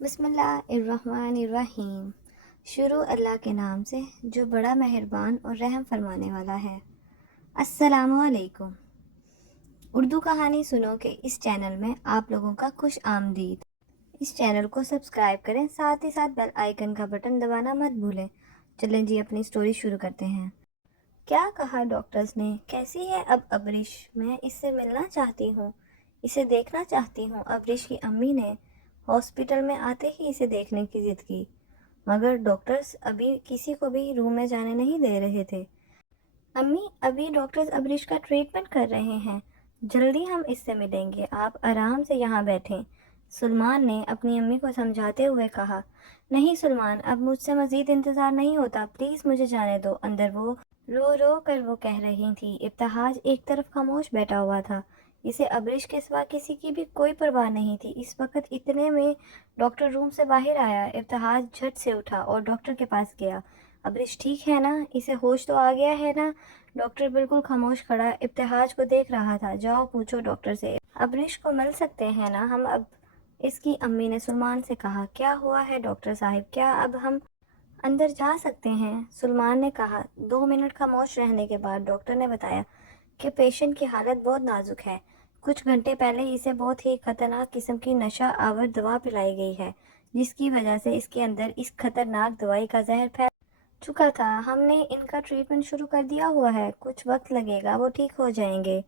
بسم اللہ الرحمن الرحیم۔ شروع اللہ کے نام سے جو بڑا مہربان اور رحم فرمانے والا ہے۔ السلام علیکم۔ اردو کہانی سنو کے اس چینل میں آپ لوگوں کا خوش آمدید۔ اس چینل کو سبسکرائب کریں، ساتھ ہی ساتھ بیل آئیکن کا بٹن دبانا مت بھولیں۔ چلیں جی اپنی سٹوری شروع کرتے ہیں۔ کیا کہا ڈاکٹرز نے؟ کیسی ہے اب ابرش؟ میں اس سے ملنا چاہتی ہوں، اسے دیکھنا چاہتی ہوں۔ ابرش کی امی نے ہاسپٹل میں آتے ہی اسے دیکھنے کی ضد کی، مگر ڈاکٹرز ابھی کسی کو بھی روم میں جانے نہیں دے رہے تھے۔ امی، ابھی ڈاکٹرز ابرش کا ٹریٹمنٹ کر رہے ہیں، جلدی ہم اس سے ملیں گے، آپ آرام سے یہاں بیٹھیں، سلمان نے اپنی امی کو سمجھاتے ہوئے کہا۔ نہیں سلمان، اب مجھ سے مزید انتظار نہیں ہوتا، پلیز مجھے جانے دو۔ اندر وہ رو رو کر وہ کہہ رہی تھی۔ ابتہاج ایک طرف خاموش بیٹھا ہوا تھا، اسے ابرش کے سوا کسی کی بھی کوئی پرواہ نہیں تھی۔ اس وقت اتنے میں ڈاکٹر روم سے باہر آیا۔ ابتہاج جھٹ سے اٹھا اور ڈاکٹر کے پاس گیا۔ ابرش ٹھیک ہے نا؟ اسے ہوش تو آ گیا ہے نا؟ ڈاکٹر بالکل خاموش کھڑا ابتہاج کو دیکھ رہا تھا۔ جاؤ پوچھو ڈاکٹر سے، ابرش کو مل سکتے ہیں نا ہم اب؟ اس کی امی نے سلمان سے کہا۔ کیا ہوا ہے ڈاکٹر صاحب؟ کیا اب ہم اندر جا سکتے ہیں؟ سلمان نے کہا۔ 2 منٹ خاموش رہنے کے بعد ڈاکٹر نے بتایا کہ پیشنٹ کی حالت بہت نازک ہے، کچھ گھنٹے پہلے اسے بہت ہی خطرناک قسم کی نشہ آور دوا پلائی گئی ہے، جس کی وجہ سے اس کے اندر اس خطرناک دوائی کا زہر پھیل چکا تھا۔ ہم نے ان کا ٹریٹمنٹ شروع کر دیا ہوا ہے، کچھ وقت لگے گا، وہ ٹھیک ہو جائیں گے۔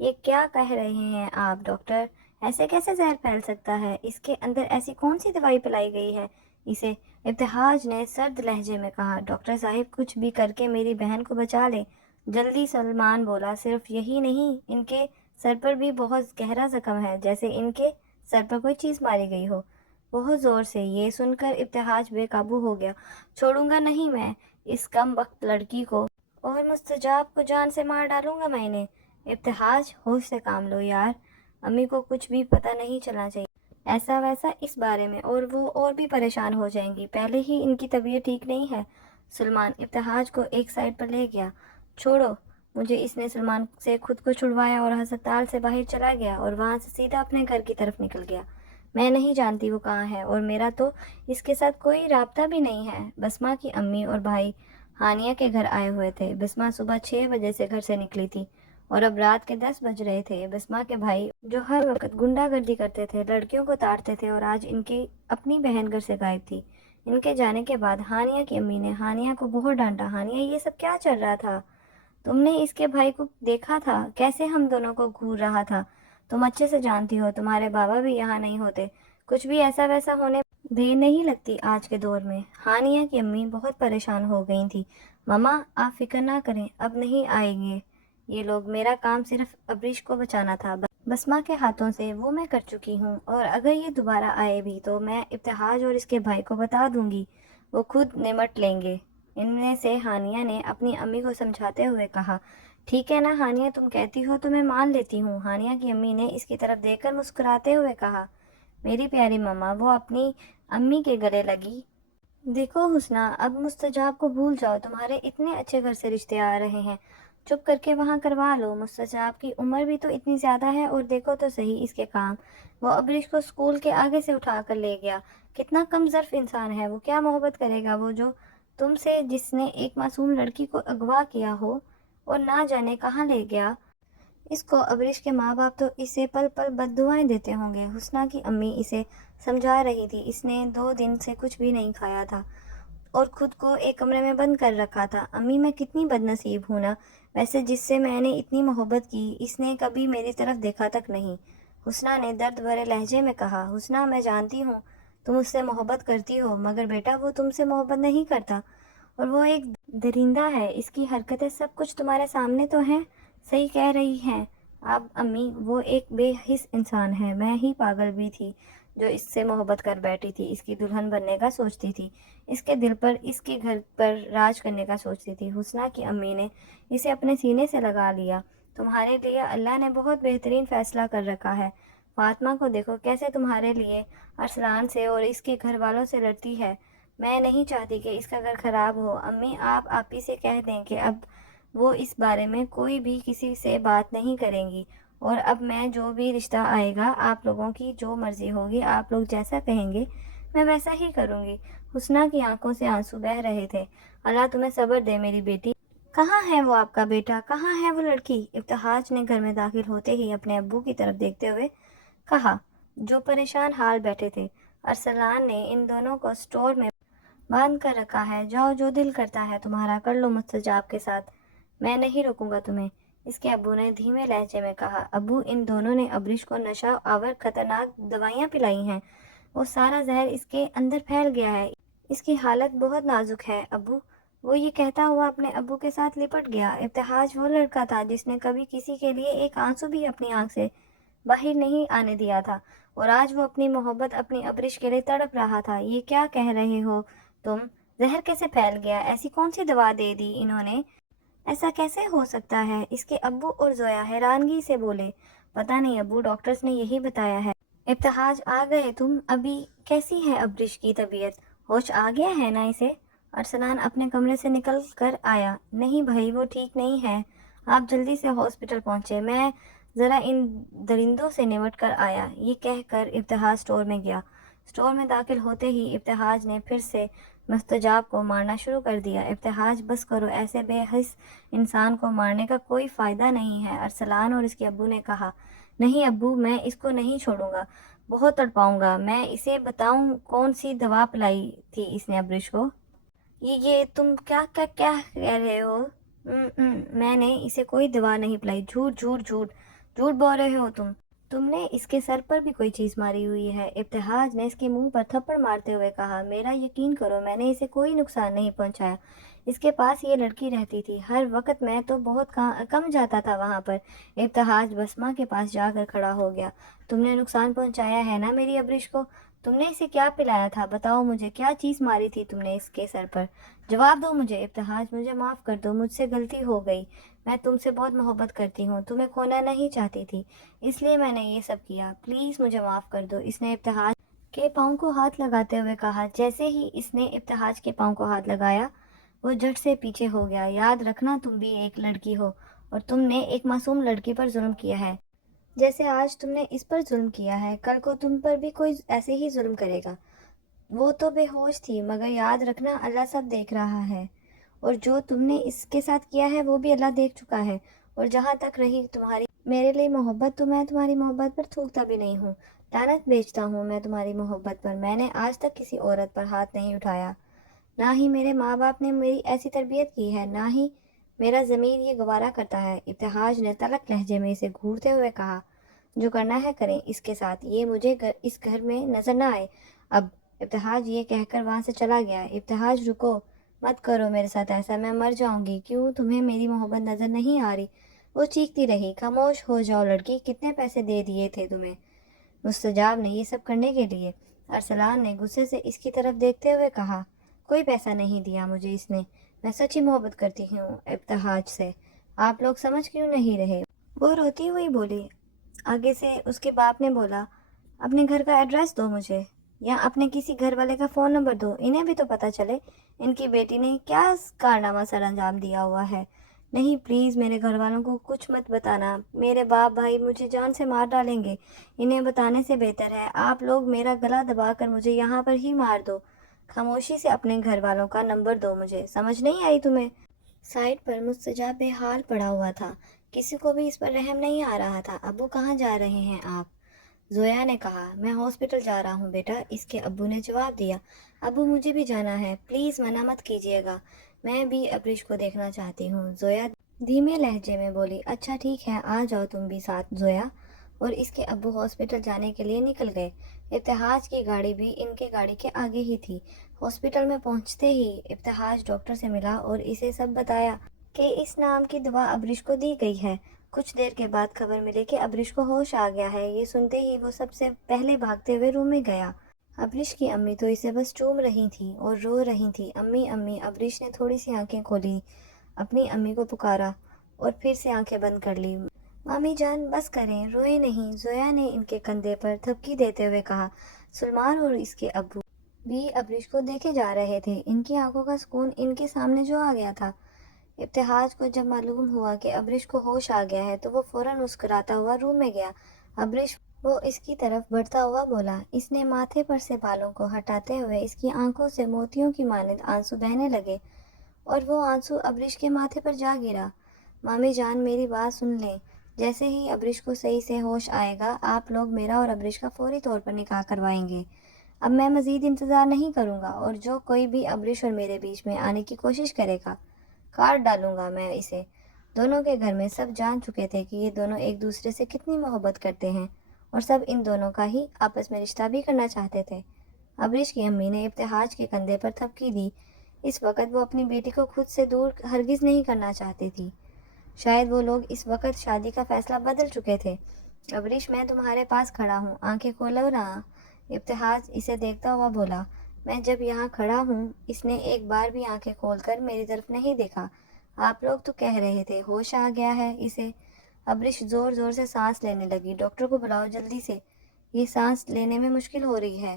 یہ کیا کہہ رہے ہیں آپ ڈاکٹر؟ ایسے کیسے زہر پھیل سکتا ہے؟ اس کے اندر ایسی کون سی دوائی پلائی گئی ہے اسے؟ ابتہاج نے سرد لہجے میں کہا۔ ڈاکٹر صاحب کچھ بھی کر کے میری بہن کو بچا لیں جلدی، سلمان بولا۔ صرف یہی نہیں، ان کے سر پر بھی بہت گہرا زخم ہے، جیسے ان کے سر پر کوئی چیز ماری گئی ہو، بہت زور سے۔ یہ سن کر ابتہاج بے قابو ہو گیا۔ چھوڑوں گا نہیں میں اس کم وقت لڑکی کو، اور مستجاب کو جان سے مار ڈالوں گا میں نے۔ ابتہاج ہوش سے کام لو یار، امی کو کچھ بھی پتہ نہیں چلنا چاہیے ایسا ویسا اس بارے میں، اور وہ اور بھی پریشان ہو جائیں گی، پہلے ہی ان کی طبیعت ٹھیک نہیں ہے۔ سلمان ابتہاج کو ایک سائڈ پر لے گیا۔ چھوڑو مجھے، اس نے سلمان سے خود کو چھڑوایا اور ہسپتال سے باہر چلا گیا اور وہاں سے سیدھا اپنے گھر کی طرف نکل گیا۔ میں نہیں جانتی وہ کہاں ہے، اور میرا تو اس کے ساتھ کوئی رابطہ بھی نہیں ہے۔ بسمہ کی امی اور بھائی ہانیہ کے گھر آئے ہوئے تھے۔ بسمہ صبح 6 بجے سے گھر سے نکلی تھی اور اب رات کے 10 بج رہے تھے۔ بسمہ کے بھائی جو ہر وقت گنڈا گردی کرتے تھے، لڑکیوں کو تاڑتے تھے، اور آج ان کی اپنی بہن گھر سے غائب تھی۔ ان کے جانے کے بعد ہانیہ کی امی نے ہانیہ کو بہت ڈانٹا۔ ہانیہ، یہ سب کیا چل رہا تھا؟ تم نے اس کے بھائی کو دیکھا تھا کیسے ہم دونوں کو گھور رہا تھا؟ تم اچھے سے جانتی ہو تمہارے بابا بھی یہاں نہیں ہوتے، کچھ بھی ایسا ویسا ہونے دیر نہیں لگتی آج کے دور میں۔ ہانیہ کی امی بہت پریشان ہو گئی تھی۔ ماما آپ فکر نہ کریں، اب نہیں آئیں گے یہ لوگ، میرا کام صرف ابرش کو بچانا تھا، بسمہ کے ہاتھوں سے وہ میں کر چکی ہوں، اور اگر یہ دوبارہ آئے بھی تو میں ابتہاج اور اس کے بھائی کو بتا دوں گی، وہ خود نمٹ لیں گے۔ ان میں سے ہانیہ نے اپنی امی کو سمجھاتے ہوئے کہا۔ ٹھیک ہے نا ہانیہ، تم کہتی ہو تو میں مان لیتی ہوں۔ ہانیہ کی امی نے اس کی طرف دیکھ کر مسکراتے ہوئے کہا۔ میری پیاری ماما، وہ اپنی امی کے گلے لگی۔ دیکھو حسنہ، اب مستجاب کو بھول جاؤ، تمہارے اتنے اچھے گھر سے رشتے آ رہے ہیں، چپ کر کے وہاں کروا لو۔ مستجاب کی عمر بھی تو اتنی زیادہ ہے، اور دیکھو تو صحیح اس کے کام، وہ ابرش کو اسکول کے آگے سے اٹھا کر لے گیا، کتنا کم ظرف انسان ہے وہ، کیا محبت کرے گا وہ جو تم سے، جس نے ایک معصوم لڑکی کو اغوا کیا ہو اور نہ جانے کہاں لے گیا۔ اس کو ابرش کے ماں باپ تو اسے پل پل بد دعائیں دیتے ہوں گے۔ حسنہ کی امی اسے سمجھا رہی تھی۔ اس نے 2 دن سے کچھ بھی نہیں کھایا تھا اور خود کو ایک کمرے میں بند کر رکھا تھا۔ امی میں کتنی بد نصیب ہوں نا، ویسے جس سے میں نے اتنی محبت کی، اس نے کبھی میری طرف دیکھا تک نہیں، حسنہ نے درد بھرے لہجے میں کہا۔ حسنہ میں جانتی ہوں تم اس سے محبت کرتی ہو، مگر بیٹا وہ تم سے محبت نہیں کرتا، اور وہ ایک درندہ ہے، اس کی حرکتیں سب کچھ تمہارے سامنے تو ہیں۔ صحیح کہہ رہی ہیں آپ امی، وہ ایک بے حس انسان ہے، میں ہی پاگل بھی تھی جو اس سے محبت کر بیٹھی تھی، اس کی دلہن بننے کا سوچتی تھی، اس کے دل پر، اس کے گھر پر راج کرنے کا سوچتی تھی۔ حسنہ کی امی نے اسے اپنے سینے سے لگا لیا۔ تمہارے لیے اللہ نے بہت بہترین فیصلہ کر رکھا ہے، فاطمہ کو دیکھو کیسے تمہارے لیے ارسلان سے اور اس کے گھر والوں سے لڑتی ہے، میں نہیں چاہتی کہ اس کا گھر خراب ہو۔ امی آپ آپی سے کہہ دیں کہ اب وہ اس بارے میں کوئی بھی کسی سے بات نہیں کریں گی، اور اب میں جو بھی رشتہ آئے گا، آپ لوگوں کی جو مرضی ہوگی، آپ لوگ جیسا کہیں گے میں ویسا ہی کروں گی۔ حسنہ کی آنکھوں سے آنسو بہہ رہے تھے۔ اللہ تمہیں صبر دے میری بیٹی۔ کہاں ہے وہ آپ کا بیٹا؟ کہاں ہے وہ لڑکی؟ ابتہاج نے گھر میں داخل ہوتے ہی اپنے ابو کی طرف دیکھتے ہوئے کہا، جو پریشان حال بیٹھے تھے۔ ارسلان نے ان دونوں کو اسٹور میں باندھ کر رکھا ہے، جاؤ جو دل کرتا ہے تمہارا کر لو مستجاب کے ساتھ، میں نہیں روکوں گا تمہیں، اس کے ابو نے دھیمے لہجے میں کہا۔ ابو، ان دونوں نے ابریش کو نشہ آور خطرناک دوائیاں پلائی ہیں، وہ سارا زہر اس کے اندر پھیل گیا ہے، اس کی حالت بہت نازک ہے ابو۔ وہ یہ کہتا ہوا اپنے ابو کے ساتھ لپٹ گیا۔ ابتہاج وہ لڑکا تھا جس نے کبھی کسی کے لیے ایک آنسو بھی اپنی آنکھ سے باہر نہیں آنے دیا تھا، اور آج وہ اپنی محبت اپنی ابرش کے لیے تڑپ رہا تھا۔ یہ کیا کہہ رہے ہو تم؟ زہر کیسے پھیل گیا؟ ایسی کون سی دوا دے دی انہوں نے؟ ایسا کیسے ہو سکتا ہے؟ اس کے ابو اور زویا حیرانگی سے بولے۔ پتہ نہیں ابو، ڈاکٹرز نے یہی بتایا ہے۔ ابتہاج، آ گئے تم؟ ابھی کیسی ہے ابرش کی طبیعت؟ ہوش آ گیا ہے نا اسے؟ ارسلان اپنے کمرے سے نکل کر آیا۔ نہیں بھائی، وہ ٹھیک نہیں ہے، آپ جلدی سے ہاسپٹل پہنچے، میں ذرا ان درندوں سے نمٹ کر آیا۔ یہ کہہ کر ابتہاج اسٹور میں گیا۔ اسٹور میں داخل ہوتے ہی ابتہاج نے پھر سے مستجاب کو مارنا شروع کر دیا۔ ابتہاج، بس کرو، ایسے بے حس انسان کو مارنے کا کوئی فائدہ نہیں ہے، ارسلان اور اس کے ابو نے کہا۔ نہیں ابو، میں اس کو نہیں چھوڑوں گا، بہت تڑپاؤں گا، میں اسے بتاؤں کون سی دوا پلائی تھی اس نے ابرش کو؟ یہ تم کیا کہہ رہے ہو؟ میں نے اسے کوئی دوا نہیں پلائی۔ جھوٹ جھوٹ جھوٹ جھوٹ بول رہے ہو تم نے اس کے سر پر بھی کوئی چیز ماری ہوئی ہے۔ ابتہاج نے اس کے منہ پر تھپڑ مارتے ہوئے کہا، میرا یقین کرو، میں نے اسے کوئی نقصان نہیں پہنچایا، اس کے پاس یہ لڑکی رہتی تھی، ہر وقت میں تو بہت کم جاتا تھا وہاں پر۔ ابتہاج بسمہ کے پاس جا کر کھڑا ہو گیا۔ تم نے نقصان پہنچایا ہے نا میری ابرش کو؟ تم نے اسے کیا پلایا تھا؟ بتاؤ مجھے، کیا چیز ماری تھی تم نے اس کے سر پر؟ جواب دو مجھے۔ ابتہاج، مجھے معاف کر دو، مجھ سے غلطی ہو گئی، میں تم سے بہت محبت کرتی ہوں، تمہیں کھونا نہیں چاہتی تھی، اس لیے میں نے یہ سب کیا، پلیز مجھے معاف کر دو، اس نے ابتہاج کے پاؤں کو ہاتھ لگاتے ہوئے کہا۔ جیسے ہی اس نے ابتہاج کے پاؤں کو ہاتھ لگایا، وہ جھٹ سے پیچھے ہو گیا۔ یاد رکھنا، تم بھی ایک لڑکی ہو اور تم نے ایک معصوم لڑکی پر ظلم کیا ہے، جیسے آج تم نے اس پر ظلم کیا ہے، کل کو تم پر بھی کوئی ایسے ہی ظلم کرے گا۔ وہ تو بے ہوش تھی، مگر یاد رکھنا اللہ سب دیکھ رہا ہے، اور جو تم نے اس کے ساتھ کیا ہے وہ بھی اللہ دیکھ چکا ہے، اور جہاں تک رہی تمہاری میرے لیے محبت، تو میں تمہاری محبت پر تھوکتا بھی نہیں ہوں، لعنت بھیجتا ہوں میں تمہاری محبت پر۔ میں نے آج تک کسی عورت پر ہاتھ نہیں اٹھایا، نہ ہی میرے ماں باپ نے میری ایسی تربیت کی ہے، نہ ہی میرا ضمیر یہ گوارا کرتا ہے۔ ابتہاج نے تلخ لہجے میں اسے گھورتے ہوئے کہا، جو کرنا ہے کریں اس کے ساتھ، یہ مجھے اس گھر میں نظر نہ آئے اب۔ ابتہاج یہ کہہ کر وہاں سے چلا گیا۔ ابتہاج، رکو، مت کرو میرے ساتھ ایسا، میں مر جاؤں گی، کیوں تمہیں میری محبت نظر نہیں آ رہی؟ وہ چیختی رہی۔ خاموش ہو جاؤ لڑکی، کتنے پیسے دے دیے تھے تمہیں مستجاب نے یہ سب کرنے کے لیے؟ ارسلان نے غصے سے اس کی طرف دیکھتے ہوئے کہا، کوئی پیسہ نہیں دیا مجھے اس نے، میں سچی محبت کرتی ہوں ابتہاج سے، آپ لوگ سمجھ کیوں نہیں رہے؟ وہ روتی ہوئی بولی۔ آگے سے اس کے باپ نے بولا، اپنے گھر کا ایڈریس دو مجھے، یا اپنے کسی گھر والے کا فون نمبر دو، انہیں بھی تو پتہ چلے ان کی بیٹی نے کیا کارنامہ سر انجام دیا ہوا ہے۔ نہیں پلیز، میرے گھر والوں کو کچھ مت بتانا، میرے باپ بھائی مجھے جان سے مار ڈالیں گے، انہیں بتانے سے بہتر ہے آپ لوگ میرا گلا دبا کر مجھے یہاں پر ہی مار دو، خاموشی سے اپنے گھر والوں کا نمبر دو مجھے، سمجھ نہیں آئی تمہیں؟ سائڈ پر مستجاب بے حال پڑا ہوا تھا، کسی کو بھی اس پر رحم نہیں آ رہا تھا۔ ابو، کہاں جا رہے ہیں آپ؟ زویا نے کہا۔ میں ہاسپٹل جا رہا ہوں بیٹا، اس کے ابو نے جواب دیا۔ ابو، مجھے بھی جانا ہے، پلیز منع مت کیجیے گا، میں بھی ابرش کو دیکھنا چاہتی ہوں، زویا دھیمے لہجے میں بولی۔ اچھا ٹھیک ہے، آ جاؤ تم بھی ساتھ۔ زویا اور اس کے ابو ہاسپٹل جانے کے لیے نکل گئے۔ ابتہاج کی گاڑی بھی ان کے گاڑی کے آگے ہی تھی۔ ہاسپٹل میں پہنچتے ہی ابتہاج ڈاکٹر سے ملا اور اسے سب بتایا کہ اس نام کی دوا ابرش کو دی گئی ہے۔ کچھ دیر کے بعد خبر ملی کہ ابرش کو ہوش آ گیا ہے۔ یہ سنتے ہی وہ سب سے پہلے بھاگتے ہوئے روم میں گیا۔ ابرش کی امی تو اسے بس چوم رہی تھیں اور رو رہی تھیں۔ امی امی، ابرش نے تھوڑی سی آنکھیں کھولی، اپنی امی کو پکارا اور پھر سے آنکھیں بند کر لی۔ مامی جان بس کریں، روئیں نہیں، زویا نے ان کے کندھے پر تھپکی دیتے ہوئے کہا۔ سلمان اور اس کے ابو بھی ابرش کو دیکھے جا رہے تھے، ان کی آنکھوں کا سکون ان کے سامنے جو آ گیا تھا۔ ابتہاج کو جب معلوم ہوا کہ ابرش کو ہوش آ گیا ہے تو وہ فوراً مسکراتا ہوا روم میں گیا۔ ابرش وہ اس کی طرف بڑھتا ہوا بولا۔ اس نے ماتھے پر سے بالوں کو ہٹاتے ہوئے اس کی آنکھوں سے موتیوں کی مانند آنسو بہنے لگے اور وہ آنسو ابریش کے ماتھے پر جا گرا۔ مامی جان میری بات سن لیں، جیسے ہی ابریش کو صحیح سے ہوش آئے گا آپ لوگ میرا اور ابریش کا فوری طور پر نکاح کروائیں گے۔ اب میں مزید انتظار نہیں کروں گا اور جو کوئی بھی ابریش اور میرے بیچ میں آنے کی کوشش کرے گا کاٹ ڈالوں گا میں اسے۔ دونوں کے گھر میں سب جان چکے تھے کہ یہ دونوں ایک دوسرے سے کتنی محبت کرتے ہیں اور سب ان دونوں کا ہی آپس میں رشتہ بھی کرنا چاہتے تھے۔ ابریش کی امی نے ابتہاج کے کندھے پر تھپکی دی۔ اس وقت وہ اپنی بیٹی کو خود سے دور ہرگز نہیں کرنا چاہتی تھی۔ شاید وہ لوگ اس وقت شادی کا فیصلہ بدل چکے تھے۔ ابریش میں تمہارے پاس کھڑا ہوں، آنکھیں کھولو نا۔ ابتہاج اسے دیکھتا ہوا بولا۔ میں جب یہاں کھڑا ہوں، اس نے ایک بار بھی آنکھیں کھول کر میری طرف نہیں دیکھا۔ آپ لوگ تو کہہ رہے تھے ہوش آ گیا ہے اسے۔ ابریش زور زور سے سانس لینے لگی۔ ڈاکٹر کو بلاؤ جلدی سے، یہ سانس لینے میں مشکل ہو رہی ہے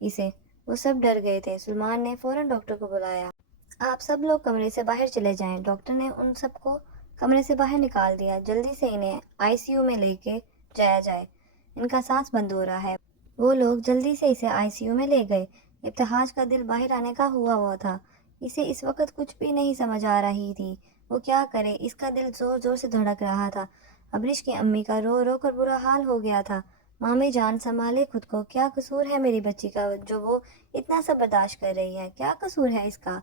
اسے۔ وہ سب ڈر گئے تھے۔ سلمان نے فوراً ڈاکٹر کو بلایا۔ آپ سب لوگ کمرے سے باہر چلے جائیں۔ ڈاکٹر نے ان سب کو کمرے سے باہر نکال دیا۔ جلدی سے انہیں ICU میں لے کے جایا جائے، ان کا سانس بند ہو رہا ہے۔ وہ لوگ جلدی سے اسے ICU میں لے گئے۔ ابتہاج کا دل باہر آنے کا ہوا تھا۔ اسے اس وقت کچھ بھی نہیں سمجھ آ رہی تھی وہ کیا کرے۔ اس کا دل زور زور سے دھڑک رہا تھا۔ ابریش کی امی کا رو رو کر برا حال ہو گیا تھا۔ مامی جان سنبھالے خود کو، کیا قصور ہے میری بچی کا جو وہ اتنا سب برداشت کر رہی ہے؟ کیا قصور ہے اس کا؟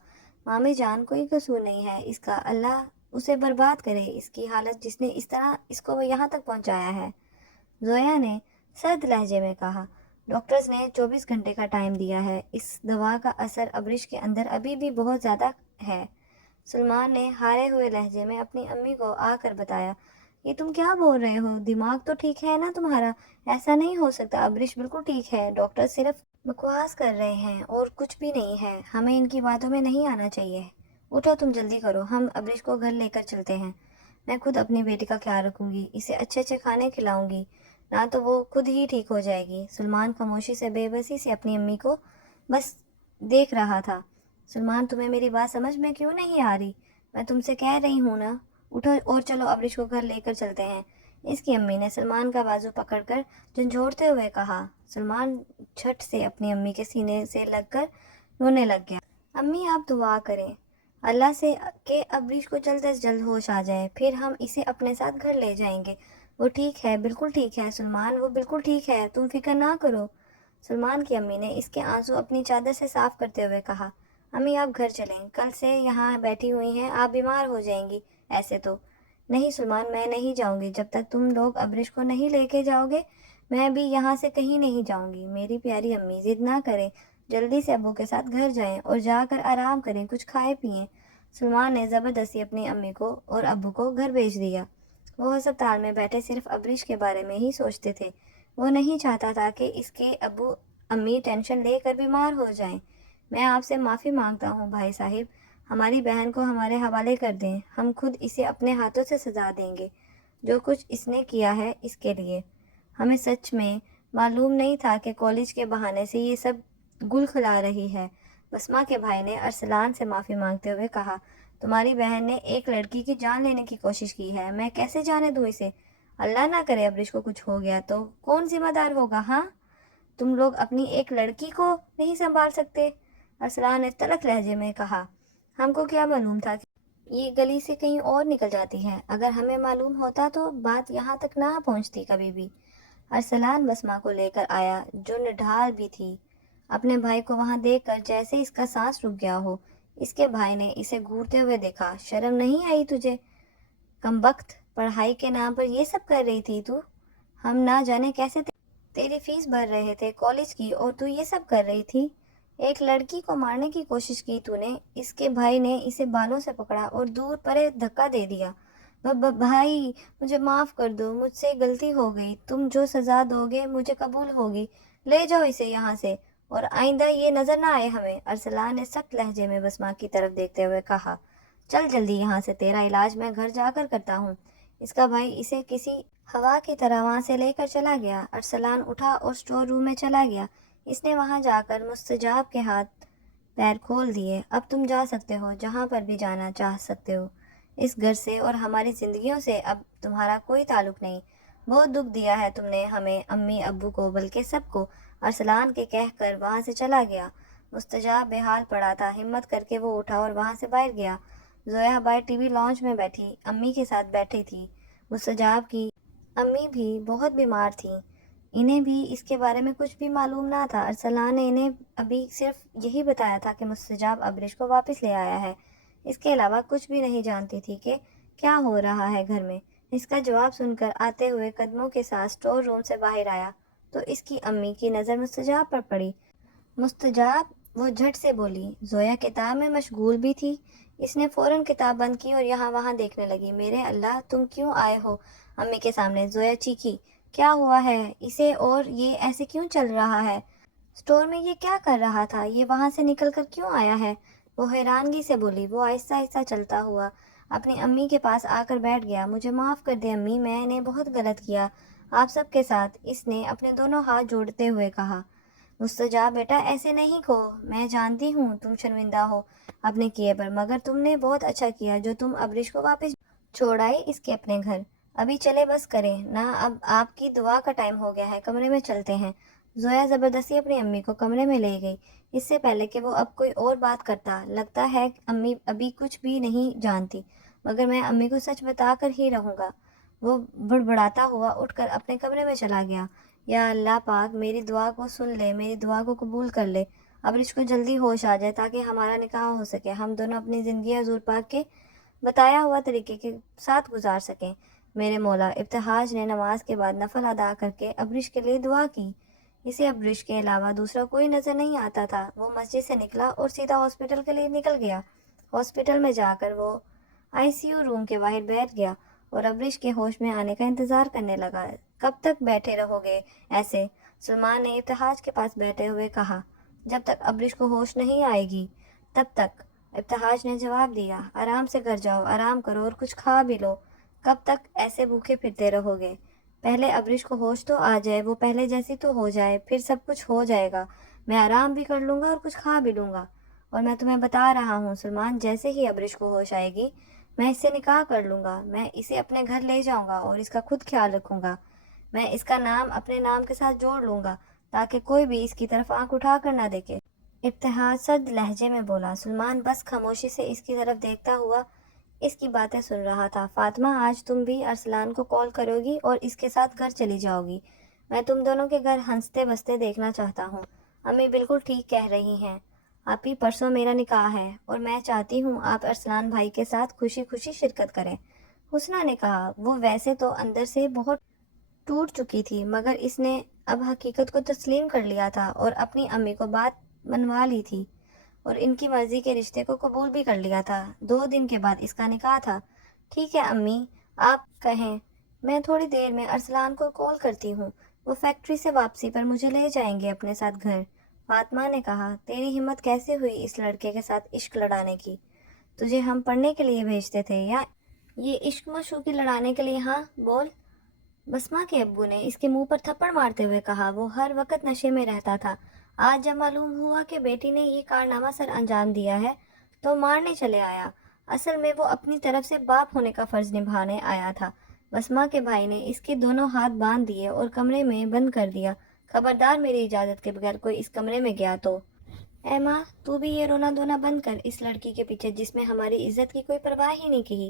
مامی جان کوئی قصور نہیں ہے اس کا، اللہ اسے برباد کرے، اس کی حالت جس نے اس طرح اس کو یہاں تک پہنچایا ہے، زویا نے سرد لہجے میں کہا۔ ڈاکٹرز نے 24 گھنٹے کا ٹائم دیا ہے، اس دوا کا اثر ابریش کے اندر ابھی بھی بہت زیادہ ہے، سلمان نے ہارے ہوئے لہجے میں اپنی امی کو آ کر بتایا۔ یہ تم کیا بول رہے ہو؟ دماغ تو ٹھیک ہے نا تمہارا؟ ایسا نہیں ہو سکتا، ابریش بالکل ٹھیک ہے، ڈاکٹر صرف بکواس کر رہے ہیں اور کچھ بھی نہیں ہے، ہمیں ان کی باتوں میں نہیں آنا چاہیے۔ اٹھو تم جلدی کرو، ہم ابریش کو گھر لے کر چلتے ہیں۔ میں خود اپنی بیٹی کا خیال رکھوں گی، اسے اچھے اچھے کھانے کھلاؤں گی، نہ تو وہ خود ہی ٹھیک ہو جائے گی۔ سلمان خاموشی سے بے بسی سے اپنی امی کو بس دیکھ رہا تھا۔ سلمان تمہیں میری بات سمجھ میں کیوں نہیں آ رہی؟ میں تم سے کہہ رہی ہوں نا، اٹھو اور چلو ابریش کو گھر لے کر چلتے ہیں، اس کی امی نے سلمان کا بازو پکڑ کر جھنجھوڑتے ہوئے کہا۔ سلمان جھٹ سے اپنی امی کے سینے سے لگ کر رونے لگ گیا۔ امی آپ دعا کریں اللہ سے کہ ابریش کو جلد از جلد ہوش آ جائے، پھر ہم اسے اپنے ساتھ گھر لے جائیں گے۔ وہ ٹھیک ہے، بالکل ٹھیک ہے سلمان، وہ بالکل ٹھیک ہے، تم فکر نہ کرو۔ سلمان کی امی نے اس کے آنسو اپنی چادر سے صاف کرتے ہوئے کہا۔ امی آپ گھر چلیں، کل سے یہاں بیٹھی ہوئی ہیں، آپ بیمار ہو جائیں گی ایسے تو۔ نہیں سلمان، میں نہیں جاؤں گی، جب تک تم لوگ ابریش کو نہیں لے کے جاؤ گے میں بھی یہاں سے کہیں نہیں جاؤں گی۔ میری پیاری امی ضد نہ کریں، جلدی سے ابو کے ساتھ گھر جائیں اور جا کر آرام کریں، کچھ کھائے پئیں۔ سلمان نے زبردستی اپنی امی کو اور ابو کو گھر بھیج دیا۔ وہ ہسپتال میں بیٹھے صرف ابریش کے بارے میں ہی سوچتے تھے۔ وہ نہیں چاہتا تھا کہ اس کے ابو امی ٹینشن لے کر بیمار ہو جائیں۔ میں آپ سے معافی مانگتا ہوں بھائی صاحب، ہماری بہن کو ہمارے حوالے کر دیں، ہم خود اسے اپنے ہاتھوں سے سزا دیں گے جو کچھ اس نے کیا ہے اس کے لیے۔ ہمیں سچ میں معلوم نہیں تھا کہ کالج کے بہانے سے یہ سب گل کھلا رہی ہے۔ بسمہ کے بھائی نے ارسلان سے معافی مانگتے ہوئے کہا۔ تمہاری بہن نے ایک لڑکی کی جان لینے کی کوشش کی ہے، میں کیسے جانے دوں اسے؟ اللہ نہ کرے ابریش کو کچھ ہو گیا تو کون ذمہ دار ہوگا؟ ہاں، تم لوگ اپنی ایک لڑکی کو نہیں سنبھال سکتے؟ ارسلان نے تلخ لہجے میں کہا۔ ہم کو کیا معلوم تھا کہ یہ گلی سے کہیں اور نکل جاتی ہے؟ اگر ہمیں معلوم ہوتا تو بات یہاں تک نہ پہنچتی کبھی بھی۔ ارسلان بسمہ کو لے کر آیا جو نڈھال بھی تھی، اپنے بھائی کو وہاں دیکھ کر جیسے اس کا سانس رک گیا ہو۔ اس کے بھائی نے اسے گھورتے ہوئے دیکھا۔ شرم نہیں آئی تجھے؟ کمبخت، پڑھائی کے نام پر یہ سب کر رہی تھی تو؟ ہم نہ جانے کیسے تیری فیس بھر رہے تھے کالج کی اور تو یہ سب کر رہی تھی؟ ایک لڑکی کو مارنے کی کوشش کی تو نے۔ اس کے بھائی نے اسے بالوں سے پکڑا اور دور پرے دھکا دے دیا۔ بھائی مجھے معاف کر دو، مجھ سے غلطی ہو گئی، تم جو سزا دو گے مجھے قبول ہوگی، لے جاؤ اسے یہاں سے اور آئندہ یہ نظر نہ آئے ہمیں۔ ارسلان نے سخت لہجے میں بسمہ کی طرف دیکھتے ہوئے کہا۔ چل جلدی یہاں سے، تیرا علاج میں گھر جا کر کرتا ہوں۔ اس کا بھائی اسے کسی ہوا کی طرح وہاں سے لے کر چلا گیا۔ ارسلان اٹھا اور اسٹور روم میں چلا گیا۔ اس نے وہاں جا کر مستجاب کے ہاتھ پیر کھول دیے۔ اب تم جا سکتے ہو، جہاں پر بھی جانا چاہ سکتے ہو، اس گھر سے اور ہماری زندگیوں سے اب تمہارا کوئی تعلق نہیں۔ بہت دکھ دیا ہے تم نے ہمیں، امی ابو کو، بلکہ سب کو، ارسلان کے کہہ کر وہاں سے چلا گیا۔ مستجاب بے حال پڑا تھا، ہمت کر کے وہ اٹھا اور وہاں سے باہر گیا۔ زویا باہر ٹی وی لانچ میں بیٹھی امی کے ساتھ بیٹھی تھی۔ مستجاب کی امی بھی بہت بیمار تھیں، انہیں بھی اس کے بارے میں کچھ بھی معلوم نہ تھا۔ ارسلان نے انہیں ابھی صرف یہی بتایا تھا کہ مستجاب ابرش کو واپس لے آیا ہے، اس کے علاوہ کچھ بھی نہیں جانتی تھی کہ کیا ہو رہا ہے گھر میں۔ اس کا جواب سن کر آتے ہوئے قدموں کے ساتھ اسٹور روم سے باہر آیا تو اس کی امی کی نظر مستجاب پر پڑی۔ مستجاب، وہ جھٹ سے بولی۔ زویا کتاب میں مشغول بھی تھی، اس نے فوراً کتاب بند کی اور یہاں وہاں دیکھنے لگی۔ میرے اللہ، تم کیوں آئے ہو امی کے سامنے؟ زویا چیخی۔ کیا ہوا ہے اسے اور یہ ایسے کیوں چل رہا ہے؟ اسٹور میں یہ کیا کر رہا تھا؟ یہ وہاں سے نکل کر کیوں آیا ہے؟ وہ حیرانگی سے بولی۔ وہ آہستہ آہستہ چلتا ہوا اپنی امی کے پاس آ کر بیٹھ گیا۔ مجھے معاف کر دیں امی، میں نے بہت غلط کیا آپ سب کے ساتھ، اس نے اپنے دونوں ہاتھ جوڑتے ہوئے کہا۔ مستجاب، بیٹا ایسے نہیں کہو، میں جانتی ہوں تم شرمندہ ہو اپنے کیے پر، مگر تم نے بہت اچھا کیا جو تم ابرش کو واپس چھوڑ آئی اس کے اپنے گھر۔ ابھی چلے بس کریں نا، اب آپ کی دعا کا ٹائم ہو گیا ہے، کمرے میں چلتے ہیں۔ زویا زبردستی اپنی امی کو کمرے میں لے گئی، اس سے پہلے کہ وہ اب کوئی اور بات کرتا۔ لگتا ہے امی ابھی کچھ بھی نہیں جانتی، مگر میں امی کو سچ بتا کر ہی رہوں گا۔ وہ بڑبڑاتا ہوا اٹھ کر اپنے کمرے میں چلا گیا۔ یا اللہ پاک میری دعا کو سن لے، میری دعا کو قبول کر لے، ابرش کو جلدی ہوش آ جائے تاکہ ہمارا نکاح ہو سکے، ہم دونوں اپنی زندگی حضور پاک کے بتایا ہوا طریقے کے ساتھ گزار سکیں۔ میرے مولا، ابتہاج نے نماز کے بعد نفل ادا کر کے ابرش کے لیے دعا کی۔ اسے ابرش کے علاوہ دوسرا کوئی نظر نہیں آتا تھا۔ وہ مسجد سے نکلا اور سیدھا ہاسپٹل کے لیے نکل گیا۔ ہاسپٹل میں جا کر وہ ICU روم کے باہر بیٹھ گیا اور ابرش کے ہوش میں آنے کا انتظار کرنے لگا۔ کب تک بیٹھے رہو گے ایسے؟ سلمان نے ابتہاج کے پاس بیٹھے ہوئے کہا۔ جب تک ابرش کو ہوش نہیں آئے گی تب تک، ابتہاج نے جواب دیا۔ آرام سے گھر جاؤ، آرام کرو اور کچھ کھا بھی لو۔ کب تک ایسے بھوکے پھرتے رہو گے؟ پہلے ابرش کو ہوش تو آ جائے، وہ پہلے جیسی تو ہو جائے، پھر سب کچھ ہو جائے گا۔ میں آرام بھی کر لوں گا اور کچھ کھا بھی لوں گا۔ اور میں تمہیں بتا رہا ہوں سلمان، جیسے ہی ابرش کو ہوش آئے گی میں اس سے نکاح کر لوں گا، میں اسے اپنے گھر لے جاؤں گا اور اس کا خود خیال رکھوں گا۔ میں اس کا نام اپنے نام کے ساتھ جوڑ لوں گا تاکہ کوئی بھی اس کی طرف آنکھ اٹھا کر نہ دیکھے۔ ابتہاج سرد لہجے میں بولا۔ سلمان بس خاموشی سے اس کی طرف دیکھتا ہوا اس کی باتیں سن رہا تھا۔ فاطمہ، آج تم بھی ارسلان کو کال کرو گی اور اس کے ساتھ گھر چلی جاؤ گی۔ میں تم دونوں کے گھر ہنستے بستے دیکھنا چاہتا ہوں۔ امی بالکل ٹھیک کہہ رہی ہیں، آپ ہی پرسوں میرا نکاح ہے اور میں چاہتی ہوں آپ ارسلان بھائی کے ساتھ خوشی خوشی شرکت کریں۔ حسنہ نے کہا۔ وہ ویسے تو اندر سے بہت ٹوٹ چکی تھی، مگر اس نے اب حقیقت کو تسلیم کر لیا تھا اور اپنی امی کو بات منوا لی تھی اور ان کی مرضی کے رشتے کو قبول بھی کر لیا تھا۔ 2 دن کے بعد اس کا نکاح تھا۔ ٹھیک ہے امی، آپ کہیں، میں تھوڑی دیر میں ارسلان کو کال کرتی ہوں، وہ فیکٹری سے واپسی پر مجھے لے جائیں گے اپنے ساتھ گھر۔ فاطمہ نے کہا۔ تیری ہمت کیسے ہوئی اس لڑکے کے ساتھ عشق لڑانے کی؟ تجھے ہم پڑھنے کے لیے بھیجتے تھے یا یہ عشق مشوقی لڑانے کے لیے؟ ہاں بول۔ بسمہ کے ابو نے اس کے منہ پر تھپڑ مارتے ہوئے کہا۔ وہ ہر وقت نشے میں رہتا تھا، آج جب معلوم ہوا کہ بیٹی نے یہ کارنامہ سر انجام دیا ہے تو مارنے چلے آیا۔ اصل میں وہ اپنی طرف سے باپ ہونے کا فرض نبھانے آیا تھا۔ بسمہ کے بھائی نے اس کے دونوں ہاتھ باندھ دیے اور کمرے میں بند کر دیا۔ خبردار، میری اجازت کے بغیر کوئی اس کمرے میں گیا تو۔ اے ماں، تو بھی یہ رونا دھونا بند کر اس لڑکی کے پیچھے جس میں ہماری عزت کی کوئی پرواہ ہی نہیں کی۔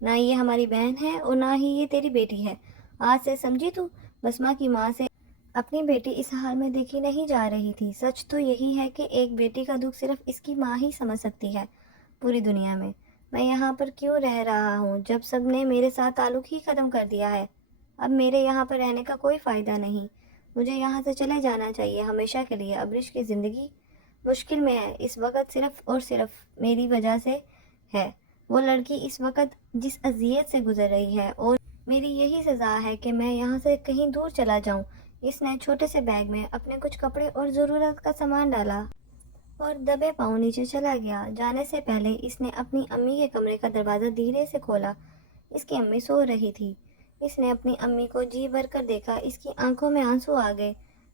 نہ یہ ہماری بہن ہے اور نہ ہی یہ تیری بیٹی ہے، آج سے سمجھی تو؟ بسمہ کی ماں سے اپنی بیٹی اس حال میں دیکھی نہیں جا رہی تھی۔ سچ تو یہی ہے کہ ایک بیٹی کا دکھ صرف اس کی ماں ہی سمجھ سکتی ہے پوری دنیا میں۔ میں یہاں پر کیوں رہ رہا ہوں جب سب نے میرے ساتھ تعلق ہی ختم کر دیا ہے؟ اب میرے یہاں پر رہنے کا کوئی فائدہ نہیں، مجھے یہاں سے چلے جانا چاہیے ہمیشہ کے لیے۔ ابرش کی زندگی مشکل میں ہے اس وقت، صرف اور صرف میری وجہ سے ہے۔ وہ لڑکی اس وقت جس اذیت سے گزر رہی ہے اور میری یہی سزا ہے کہ میں یہاں سے کہیں دور چلا جاؤں۔ اس نے چھوٹے سے بیگ میں اپنے کچھ کپڑے اور ضرورت کا سامان ڈالا اور دبے پاؤں نیچے چلا گیا۔ جانے سے پہلے اس نے اپنی امی کے کمرے کا دروازہ دھیرے سے کھولا۔ اس کی امی سو رہی تھی۔ اس نے اپنی امی کو جی بھر کر دیکھا، اس کی آنکھوں میں آنسو آ گئے۔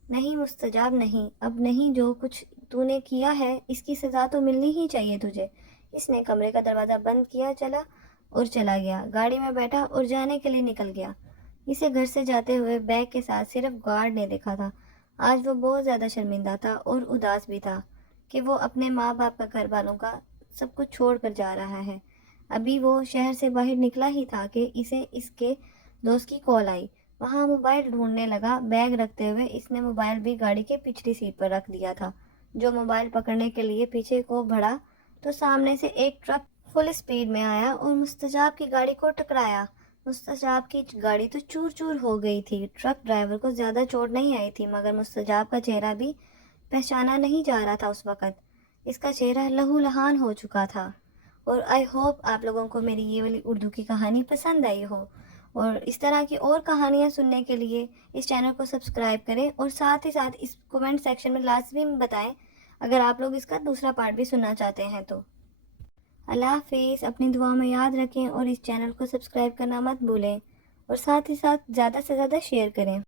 نہیں مستجاب، نہیں، اب نہیں، جو کچھ تو نے کیا ہے اس کی سزا تو ملنی ہی چاہیے تجھے۔ اس نے کمرے کا دروازہ بند کیا، چلا گیا، گاڑی میں بیٹھا اور جانے کے لیے نکل گیا۔ اسے گھر سے جاتے ہوئے بیگ کے ساتھ صرف گارڈ نے دیکھا تھا۔ آج وہ بہت زیادہ شرمندہ تھا اور اداس بھی تھا کہ وہ اپنے ماں باپ کا، گھر والوں کا سب کچھ چھوڑ کر جا رہا ہے۔ ابھی وہ شہر سے باہر نکلا ہی تھا کہ اسے اس کے دوست کی کال آئی۔ وہاں موبائل ڈھونڈنے لگا۔ بیگ رکھتے ہوئے اس نے موبائل بھی گاڑی کے پچھلی سیٹ پر رکھ دیا تھا۔ جو موبائل پکڑنے کے لیے پیچھے کو بڑھا تو سامنے سے ایک ٹرک فل اسپیڈ میں آیا اور مستجاب کی گاڑی کو ٹکرایا۔ مستجاب کی گاڑی تو چور چور ہو گئی تھی۔ ٹرک ڈرائیور کو زیادہ چوٹ نہیں آئی تھی، مگر مستجاب کا چہرہ بھی پہچانا نہیں جا رہا تھا اس وقت۔ اس کا چہرہ لہو لہان ہو چکا تھا۔ اور آئی ہوپ آپ لوگوں کو میری یہ والی اردو کی کہانی پسند آئی ہو، اور اس طرح کی اور کہانیاں سننے کے لیے اس چینل کو سبسکرائب کریں، اور ساتھ ہی ساتھ اس کومنٹ سیکشن میں لازمی بتائیں اگر آپ لوگ اس کا دوسرا پارٹ بھی سننا چاہتے ہیں تو۔ اللہ حافظ، اپنی دعا میں یاد رکھیں اور اس چینل کو سبسکرائب کرنا مت بھولیں، اور ساتھ ہی ساتھ زیادہ سے زیادہ شیئر کریں۔